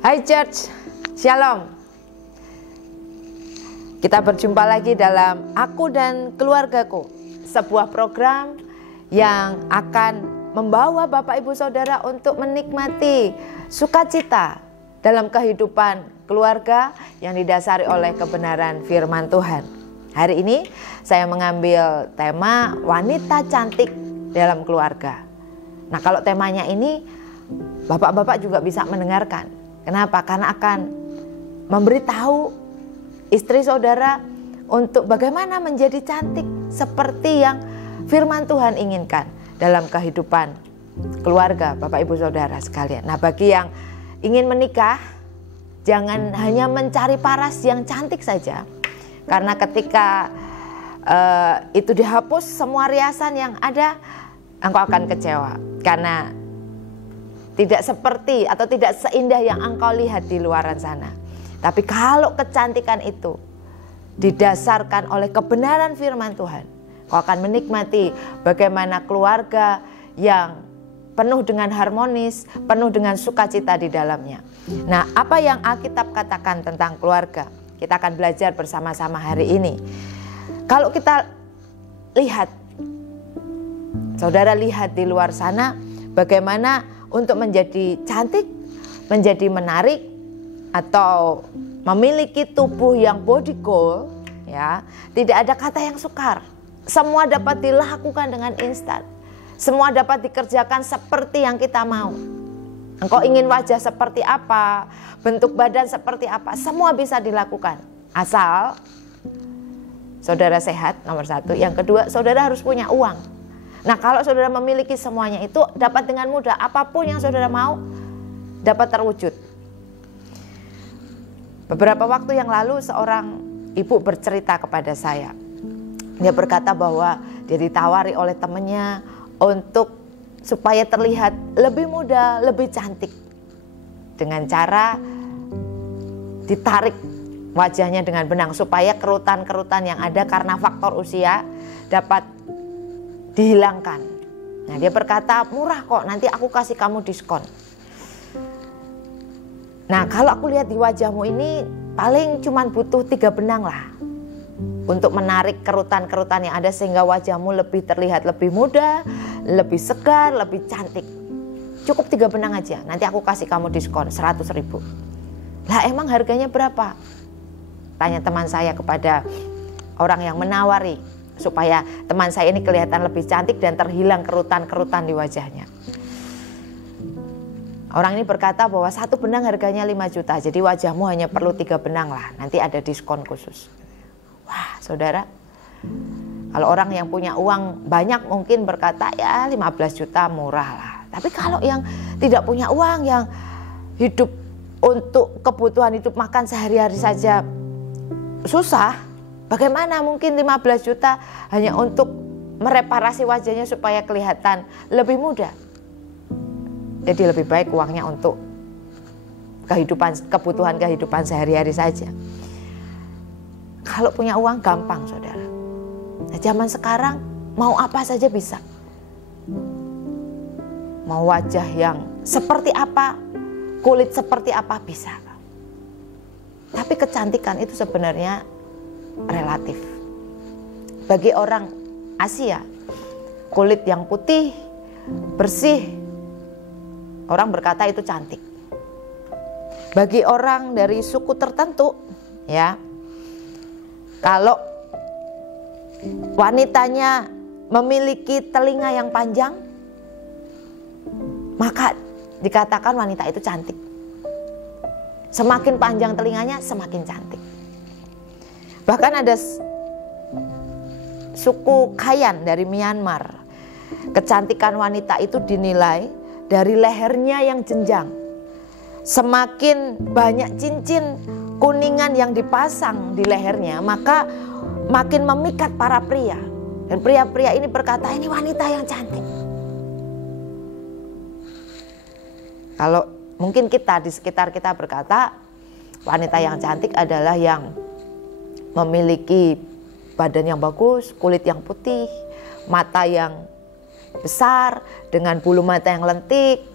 Hai Church, Shalom. Kita berjumpa lagi dalam Aku dan Keluargaku, sebuah program yang akan membawa Bapak Ibu Saudara untuk menikmati sukacita dalam kehidupan keluarga yang didasari oleh kebenaran firman Tuhan. Hari ini saya mengambil tema wanita cantik dalam keluarga. Nah, kalau temanya ini bapak-bapak juga bisa mendengarkan. Kenapa? Karena akan memberitahu istri saudara untuk bagaimana menjadi cantik seperti yang firman Tuhan inginkan dalam kehidupan keluarga Bapak Ibu Saudara sekalian. Nah, bagi yang ingin menikah, jangan hanya mencari paras yang cantik saja. Karena ketika itu dihapus semua riasan yang ada, engkau akan kecewa. Karena tidak seperti atau tidak seindah yang engkau lihat di luaran sana. Tapi kalau kecantikan itu didasarkan oleh kebenaran firman Tuhan, kau akan menikmati bagaimana keluarga yang penuh dengan harmonis, penuh dengan sukacita di dalamnya. Nah, apa yang Alkitab katakan tentang keluarga? Kita akan belajar bersama-sama hari ini. Kalau kita lihat, saudara lihat di luar sana bagaimana untuk menjadi cantik, menjadi menarik, atau memiliki tubuh yang body goal, ya, tidak ada kata yang sukar. Semua dapat dilakukan dengan instan. Semua dapat dikerjakan seperti yang kita mau. Engkau ingin wajah seperti apa, bentuk badan seperti apa, semua bisa dilakukan. Asal saudara sehat, nomor satu. Yang kedua, saudara harus punya uang. Nah, kalau saudara memiliki semuanya itu dapat dengan mudah, apapun yang saudara mau dapat terwujud. Beberapa waktu yang lalu seorang ibu bercerita kepada saya. Dia berkata bahwa dia ditawari oleh temannya untuk supaya terlihat lebih muda, lebih cantik. Dengan cara ditarik wajahnya dengan benang supaya kerutan-kerutan yang ada karena faktor usia dapat dihilangkan. Nah, dia berkata, murah kok, nanti aku kasih kamu diskon. Nah, kalau aku lihat di wajahmu ini paling cuman butuh 3 benang lah untuk menarik kerutan-kerutan yang ada sehingga wajahmu lebih terlihat lebih muda, lebih segar, lebih cantik. Cukup 3 benang aja, nanti aku kasih kamu diskon 100.000. Lah, emang harganya berapa? Tanya teman saya kepada orang yang menawari supaya teman saya ini kelihatan lebih cantik dan terhilang kerutan-kerutan di wajahnya. Orang ini berkata bahwa 1 benang harganya 5 juta, jadi wajahmu hanya perlu 3 benang lah, nanti ada diskon khusus. Wah, saudara, kalau orang yang punya uang banyak mungkin berkata ya 15 juta murah lah. Tapi kalau yang tidak punya uang, yang hidup untuk kebutuhan hidup makan sehari-hari saja susah, bagaimana mungkin 15 juta hanya untuk mereparasi wajahnya supaya kelihatan lebih muda. Jadi lebih baik uangnya untuk kebutuhan kehidupan sehari-hari saja. Kalau punya uang gampang, saudara. Nah, zaman sekarang mau apa saja bisa. Mau wajah yang seperti apa, kulit seperti apa bisa. Tapi kecantikan itu sebenarnya relatif. Bagi orang Asia, kulit yang putih, bersih, orang berkata itu cantik. Bagi orang dari suku tertentu, ya, kalau wanitanya memiliki telinga yang panjang, maka dikatakan wanita itu cantik. Semakin panjang telinganya, semakin cantik. Bahkan ada suku Kayan dari Myanmar. Kecantikan wanita itu dinilai dari lehernya yang jenjang. Semakin banyak cincin kuningan yang dipasang di lehernya, maka makin memikat para pria. Dan pria-pria ini berkata, ini wanita yang cantik. Kalau mungkin kita di sekitar kita berkata, wanita yang cantik adalah yang memiliki badan yang bagus, kulit yang putih, mata yang besar, dengan bulu mata yang lentik,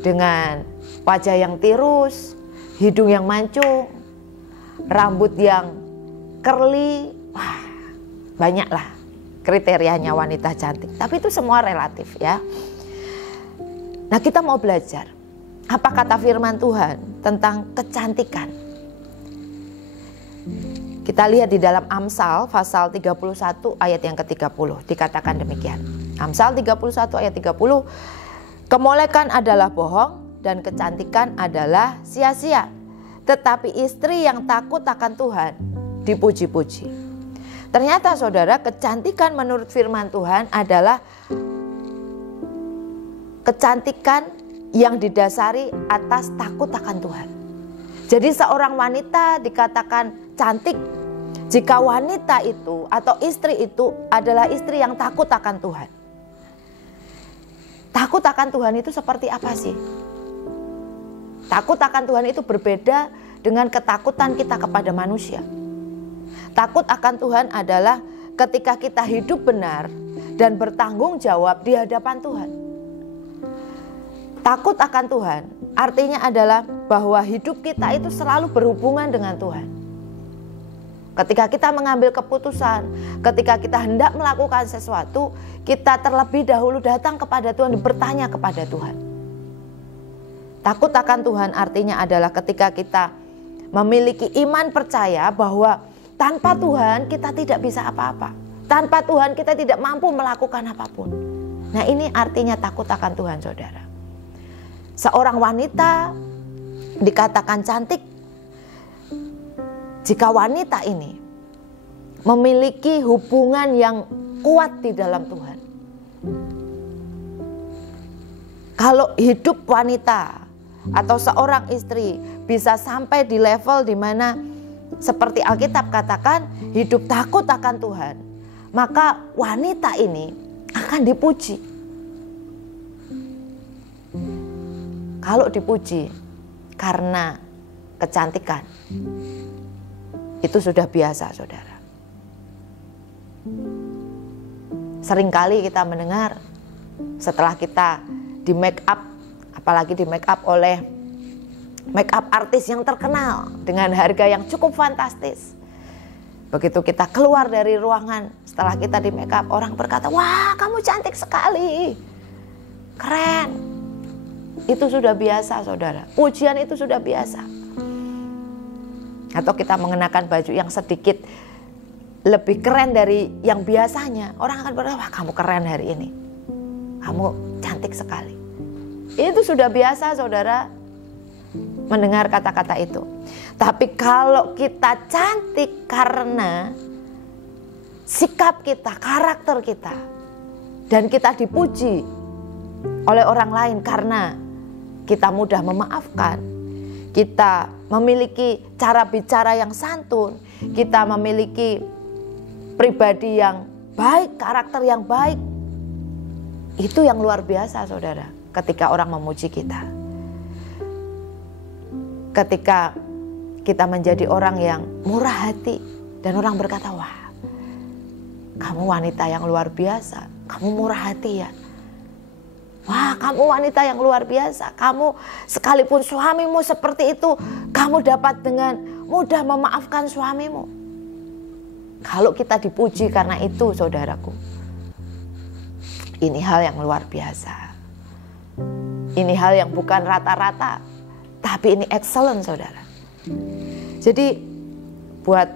dengan wajah yang tirus, hidung yang mancung, rambut yang curly, wah, banyaklah kriterianya wanita cantik. Tapi itu semua relatif ya. Nah, kita mau belajar apa kata firman Tuhan tentang kecantikan. Kita lihat di dalam Amsal pasal 31 ayat yang ke-30, dikatakan demikian. Amsal 31 ayat 30, kemolekan adalah bohong dan kecantikan adalah sia-sia. Tetapi istri yang takut akan Tuhan dipuji-puji. Ternyata saudara, kecantikan menurut firman Tuhan adalah kecantikan yang didasari atas takut akan Tuhan. Jadi seorang wanita dikatakan cantik jika wanita itu atau istri itu adalah istri yang takut akan Tuhan. Takut akan Tuhan itu seperti apa sih? Takut akan Tuhan itu berbeda dengan ketakutan kita kepada manusia. Takut akan Tuhan adalah ketika kita hidup benar dan bertanggung jawab di hadapan Tuhan. Takut akan Tuhan artinya adalah bahwa hidup kita itu selalu berhubungan dengan Tuhan. Ketika kita mengambil keputusan, ketika kita hendak melakukan sesuatu, kita terlebih dahulu datang kepada Tuhan, bertanya kepada Tuhan. Takut akan Tuhan artinya adalah ketika kita memiliki iman percaya bahwa tanpa Tuhan kita tidak bisa apa-apa. Tanpa Tuhan kita tidak mampu melakukan apapun. Nah, ini artinya takut akan Tuhan, saudara. Seorang wanita dikatakan cantik jika wanita ini memiliki hubungan yang kuat di dalam Tuhan. Kalau hidup wanita atau seorang istri bisa sampai di level di mana seperti Alkitab katakan hidup takut akan Tuhan, maka wanita ini akan dipuji. Kalau dipuji karena kecantikan, itu sudah biasa, saudara. Seringkali kita mendengar setelah kita di make up, apalagi di make up oleh make up artis yang terkenal dengan harga yang cukup fantastis. Begitu kita keluar dari ruangan setelah kita di make up, orang berkata, "Wah, kamu cantik sekali, keren." Itu sudah biasa, saudara. Pujian itu sudah biasa. Atau kita mengenakan baju yang sedikit lebih keren dari yang biasanya, orang akan berkata, "Wah, kamu keren hari ini, kamu cantik sekali." Itu sudah biasa, saudara, mendengar kata-kata itu. Tapi kalau kita cantik karena sikap kita, karakter kita, dan kita dipuji oleh orang lain karena kita mudah memaafkan, kita memiliki cara bicara yang santun, kita memiliki pribadi yang baik, karakter yang baik, itu yang luar biasa, saudara, ketika orang memuji kita. Ketika kita menjadi orang yang murah hati dan orang berkata, "Wah, kamu wanita yang luar biasa, kamu murah hati ya. Wah, kamu wanita yang luar biasa, kamu sekalipun suamimu seperti itu, kamu dapat dengan mudah memaafkan suamimu." Kalau kita dipuji karena itu, saudaraku, ini hal yang luar biasa. Ini hal yang bukan rata-rata, tapi ini excellent, saudara. Jadi buat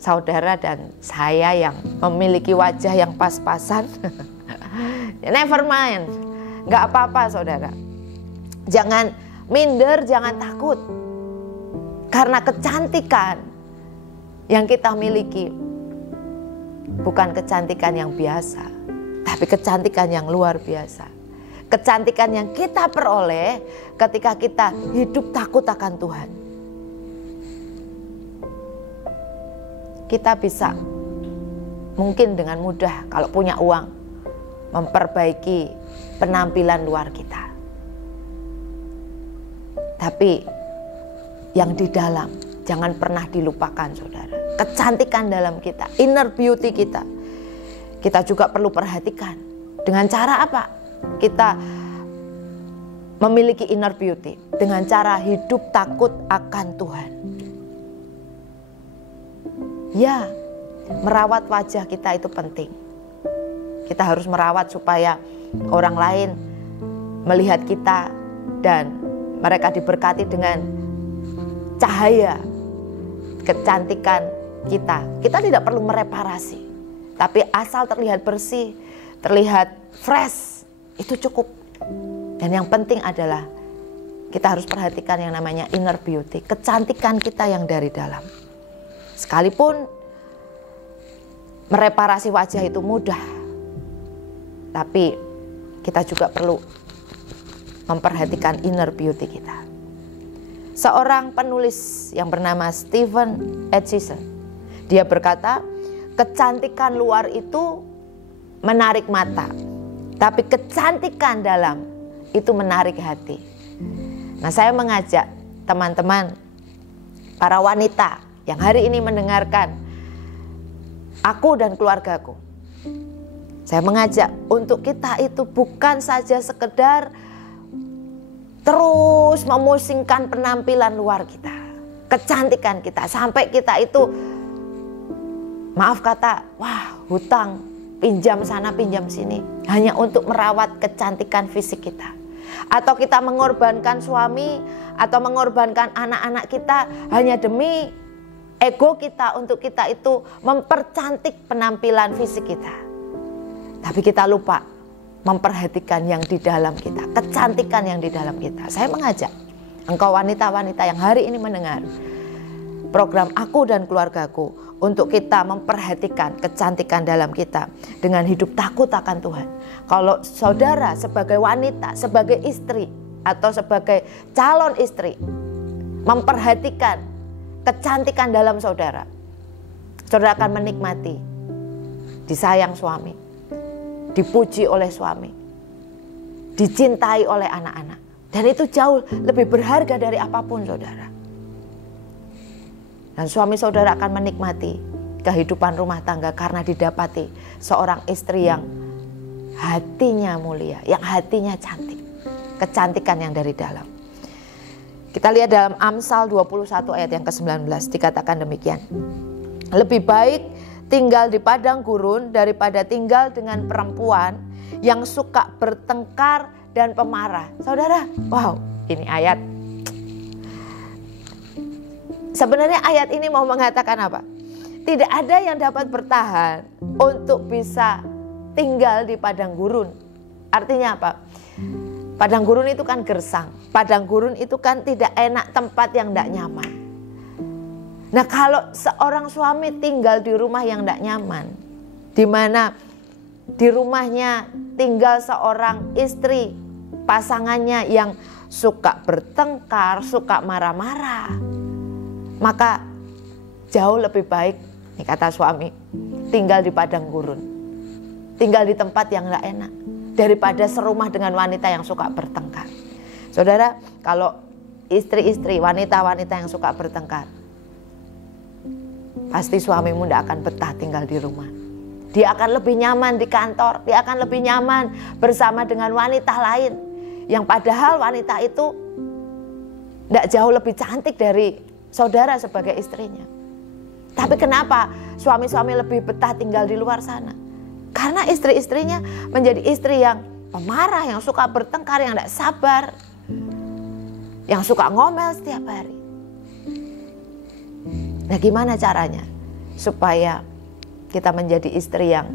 saudara dan saya yang memiliki wajah yang pas-pasan, never mind, gak apa-apa, saudara. Jangan minder, jangan takut. Karena kecantikan yang kita miliki bukan kecantikan yang biasa, tapi kecantikan yang luar biasa. Kecantikan yang kita peroleh ketika kita hidup takut akan Tuhan. Kita bisa mungkin dengan mudah kalau punya uang memperbaiki penampilan luar kita. Tapi yang di dalam jangan pernah dilupakan, saudara. Kecantikan dalam kita, inner beauty kita, kita juga perlu perhatikan. Dengan cara apa? Kita memiliki inner beauty dengan cara hidup takut akan Tuhan. Ya, merawat wajah kita itu penting. Kita harus merawat supaya orang lain melihat kita dan mereka diberkati dengan cahaya kecantikan kita. Kita tidak perlu mereparasi, tapi asal terlihat bersih, terlihat fresh, itu cukup. Dan yang penting adalah kita harus perhatikan yang namanya inner beauty, kecantikan kita yang dari dalam. Sekalipun mereparasi wajah itu mudah, tapi kita juga perlu memperhatikan inner beauty kita. Seorang penulis yang bernama Stephen Aitchison, dia berkata, kecantikan luar itu menarik mata, tapi kecantikan dalam itu menarik hati. Nah, saya mengajak teman-teman, para wanita yang hari ini mendengarkan Aku dan Keluargaku, saya mengajak untuk kita itu bukan saja sekedar terus memusingkan penampilan luar kita, kecantikan kita, sampai kita itu, maaf kata, wah, hutang, pinjam sana pinjam sini, hanya untuk merawat kecantikan fisik kita. Atau kita mengorbankan suami atau mengorbankan anak-anak kita hanya demi ego kita, untuk kita itu mempercantik penampilan fisik kita. Tapi kita lupa memperhatikan yang di dalam kita, kecantikan yang di dalam kita. Saya mengajak engkau wanita-wanita yang hari ini mendengar program Aku dan Keluargaku, untuk kita memperhatikan kecantikan dalam kita dengan hidup takut akan Tuhan. Kalau saudara sebagai wanita, sebagai istri atau sebagai calon istri memperhatikan kecantikan dalam saudara, saudara akan menikmati disayang suami, dipuji oleh suami, dicintai oleh anak-anak. Dan itu jauh lebih berharga dari apapun, saudara. Dan suami saudara akan menikmati kehidupan rumah tangga karena didapati seorang istri yang hatinya mulia, yang hatinya cantik, kecantikan yang dari dalam. Kita lihat dalam Amsal 21 ayat yang ke-19, dikatakan demikian. Lebih baik tinggal di padang gurun daripada tinggal dengan perempuan yang suka bertengkar dan pemarah. Saudara, wow, ini ayat. Sebenarnya ayat ini mau mengatakan apa? Tidak ada yang dapat bertahan untuk bisa tinggal di padang gurun. Artinya apa? Padang gurun itu kan gersang. Padang gurun itu kan tidak enak, tempat yang tidak nyaman. Nah, kalau seorang suami tinggal di rumah yang tidak nyaman, di mana di rumahnya tinggal seorang istri, pasangannya yang suka bertengkar, suka marah-marah, maka jauh lebih baik, nih kata suami, tinggal di padang gurun, tinggal di tempat yang tidak enak, daripada serumah dengan wanita yang suka bertengkar. Saudara, kalau istri-istri, wanita-wanita yang suka bertengkar, pasti suamimu tidak akan betah tinggal di rumah. Dia akan lebih nyaman di kantor, dia akan lebih nyaman bersama dengan wanita lain, yang padahal wanita itu tidak jauh lebih cantik dari saudara sebagai istrinya. Tapi kenapa suami-suami lebih betah tinggal di luar sana? Karena istri-istrinya menjadi istri yang pemarah, yang suka bertengkar, yang tidak sabar, yang suka ngomel setiap hari. Nah, gimana caranya supaya kita menjadi istri yang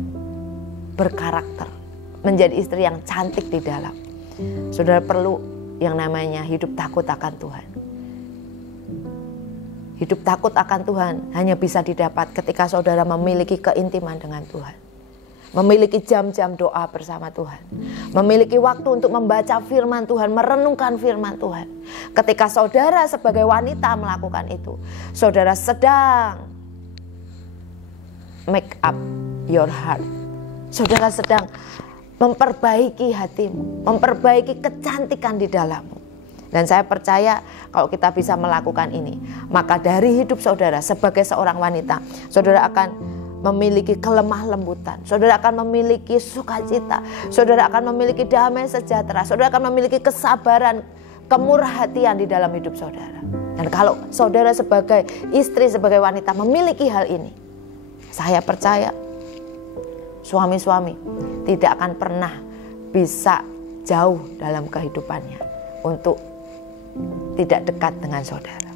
berkarakter, menjadi istri yang cantik di dalam? Saudara perlu yang namanya hidup takut akan Tuhan. Hidup takut akan Tuhan hanya bisa didapat ketika saudara memiliki keintiman dengan Tuhan, memiliki jam-jam doa bersama Tuhan, memiliki waktu untuk membaca firman Tuhan, merenungkan firman Tuhan. Ketika saudara sebagai wanita melakukan itu, saudara sedang make up your heart. Saudara sedang memperbaiki hatimu, memperbaiki kecantikan di dalammu. Dan saya percaya kalau kita bisa melakukan ini, maka dari hidup saudara sebagai seorang wanita, saudara akan memiliki kelemah lembutan, saudara akan memiliki sukacita, saudara akan memiliki damai sejahtera, saudara akan memiliki kesabaran, kemurah hatian di dalam hidup saudara. Dan kalau saudara sebagai istri, sebagai wanita memiliki hal ini, saya percaya suami-suami tidak akan pernah bisa jauh dalam kehidupannya untuk tidak dekat dengan saudara.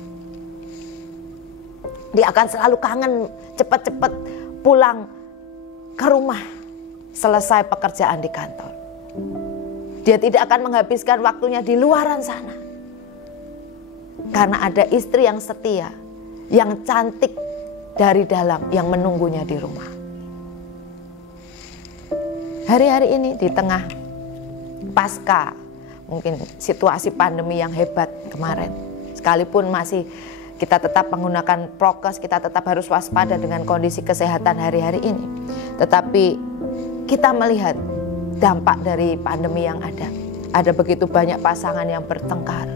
Dia akan selalu kangen cepat-cepat pulang ke rumah selesai pekerjaan di kantor. Dia tidak akan menghabiskan waktunya di luaran sana. Karena ada istri yang setia, yang cantik dari dalam, yang menunggunya di rumah. Hari-hari ini di tengah pasca mungkin situasi pandemi yang hebat kemarin, sekalipun masih kita tetap menggunakan prokes, kita tetap harus waspada dengan kondisi kesehatan hari-hari ini. Tetapi kita melihat dampak dari pandemi yang ada. Ada begitu banyak pasangan yang bertengkar,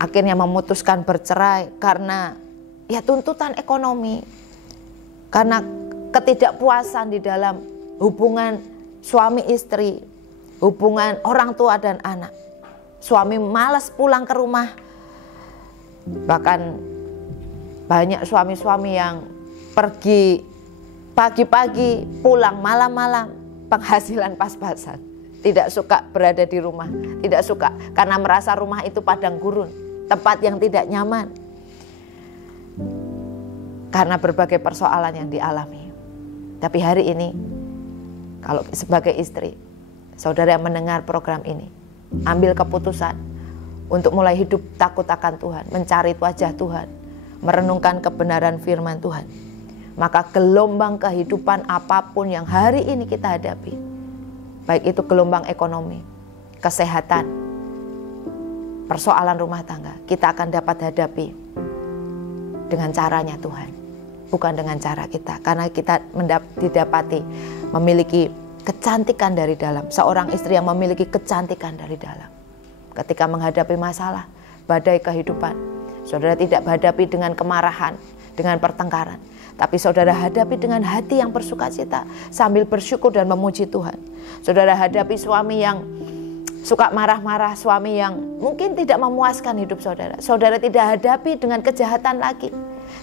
akhirnya memutuskan bercerai karena ya tuntutan ekonomi, karena ketidakpuasan di dalam hubungan suami istri, hubungan orang tua dan anak. Suami malas pulang ke rumah. Bahkan banyak suami-suami yang pergi pagi-pagi, pulang malam-malam, penghasilan pas-pasan. Tidak suka berada di rumah, tidak suka karena merasa rumah itu padang gurun, tempat yang tidak nyaman. Karena berbagai persoalan yang dialami. Tapi hari ini, kalau sebagai istri, saudara yang mendengar program ini, ambil keputusan untuk mulai hidup takut akan Tuhan, mencari wajah Tuhan, merenungkan kebenaran firman Tuhan. Maka gelombang kehidupan apapun yang hari ini kita hadapi, baik itu gelombang ekonomi, kesehatan, persoalan rumah tangga, kita akan dapat hadapi dengan caranya Tuhan, bukan dengan cara kita. Karena kita didapati memiliki kecantikan dari dalam, seorang istri yang memiliki kecantikan dari dalam. Ketika menghadapi masalah, badai kehidupan, saudara tidak hadapi dengan kemarahan, dengan pertengkaran, tapi saudara hadapi dengan hati yang bersukacita sambil bersyukur dan memuji Tuhan. Saudara hadapi suami yang suka marah-marah, suami yang mungkin tidak memuaskan hidup saudara. Saudara tidak hadapi dengan kejahatan lagi,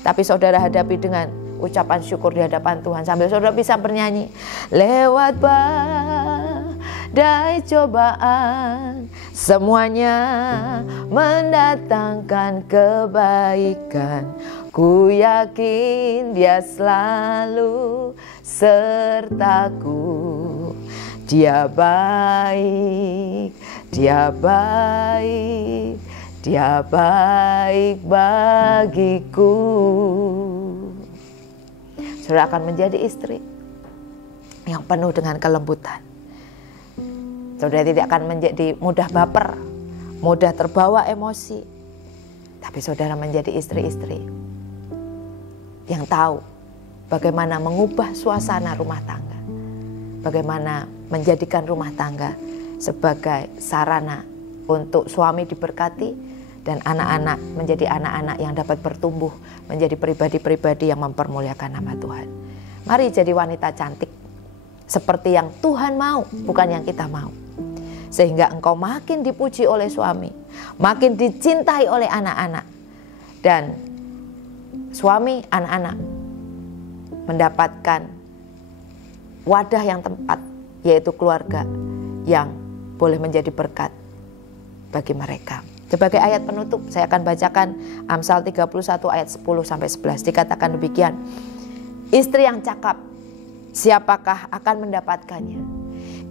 tapi saudara hadapi dengan ucapan syukur di hadapan Tuhan sambil saudara bisa bernyanyi, lewat badai cobaan, semuanya mendatangkan kebaikan. Ku yakin Dia selalu sertaku. Dia baik, Dia baik, Dia baik bagiku. Saudara akan menjadi istri yang penuh dengan kelembutan. Saudara tidak akan menjadi mudah baper, mudah terbawa emosi. Tapi saudara menjadi istri-istri yang tahu bagaimana mengubah suasana rumah tangga. Bagaimana menjadikan rumah tangga sebagai sarana untuk suami diberkati dan anak-anak menjadi anak-anak yang dapat bertumbuh menjadi pribadi-pribadi yang mempermuliakan nama Tuhan. Mari jadi wanita cantik seperti yang Tuhan mau, bukan yang kita mau. Sehingga engkau makin dipuji oleh suami, makin dicintai oleh anak-anak, dan suami, anak-anak mendapatkan wadah yang tepat, yaitu keluarga yang boleh menjadi berkat bagi mereka. Sebagai ayat penutup, saya akan bacakan Amsal 31 ayat 10-11. Dikatakan demikian, istri yang cakap, siapakah akan mendapatkannya?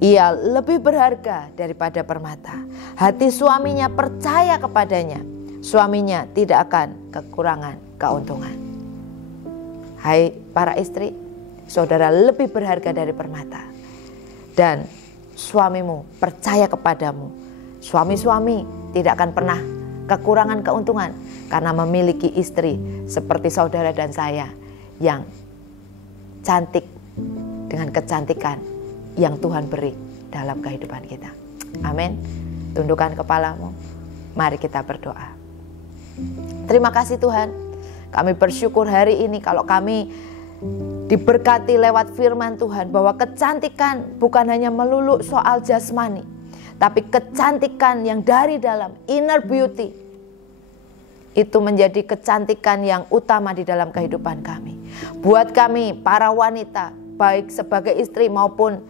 Ia lebih berharga daripada permata. Hati suaminya percaya kepadanya, suaminya tidak akan kekurangan keuntungan. Hai para istri, saudara lebih berharga dari permata. Dan suamimu percaya kepadamu. Suami-suami tidak akan pernah kekurangan keuntungan karena memiliki istri seperti saudara dan saya yang cantik dengan kecantikan yang Tuhan beri dalam kehidupan kita. Amin. Tundukkan kepalamu. Mari kita berdoa. Terima kasih Tuhan. Kami bersyukur hari ini kalau kami diberkati lewat firman Tuhan, bahwa kecantikan bukan hanya melulu soal jasmani, tapi kecantikan yang dari dalam, inner beauty, itu menjadi kecantikan yang utama di dalam kehidupan kami. Buat kami para wanita, baik sebagai istri maupun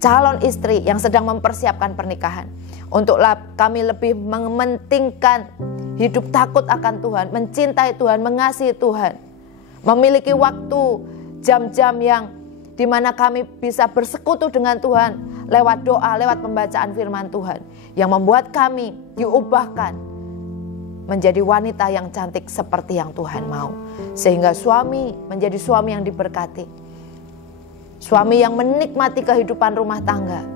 calon istri yang sedang mempersiapkan pernikahan, untuk kami lebih mementingkan hidup takut akan Tuhan, mencintai Tuhan, mengasihi Tuhan, memiliki waktu, jam-jam yang dimana kami bisa bersekutu dengan Tuhan lewat doa, lewat pembacaan firman Tuhan, yang membuat kami diubahkan menjadi wanita yang cantik seperti yang Tuhan mau. Sehingga suami menjadi suami yang diberkati, suami yang menikmati kehidupan rumah tangga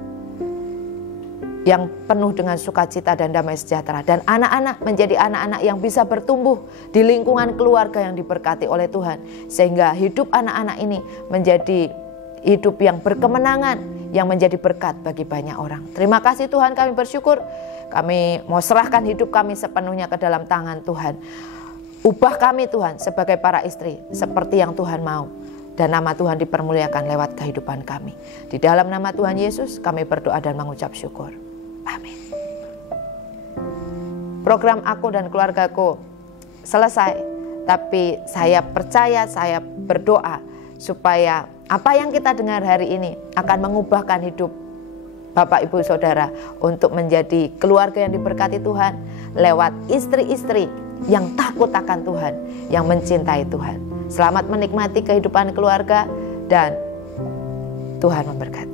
yang penuh dengan sukacita dan damai sejahtera. Dan anak-anak menjadi anak-anak yang bisa bertumbuh di lingkungan keluarga yang diberkati oleh Tuhan. Sehingga hidup anak-anak ini menjadi hidup yang berkemenangan, yang menjadi berkat bagi banyak orang. Terima kasih Tuhan, kami bersyukur. Kami mau serahkan hidup kami sepenuhnya ke dalam tangan Tuhan. Ubah kami Tuhan sebagai para istri seperti yang Tuhan mau. Dan nama Tuhan dipermuliakan lewat kehidupan kami. Di dalam nama Tuhan Yesus kami berdoa dan mengucap syukur. Amin. Program Aku dan Keluargaku selesai. Tapi saya percaya, saya berdoa supaya apa yang kita dengar hari ini akan mengubahkan hidup Bapak, Ibu, Saudara untuk menjadi keluarga yang diberkati Tuhan lewat istri-istri yang takut akan Tuhan, yang mencintai Tuhan. Selamat menikmati kehidupan keluarga dan Tuhan memberkati.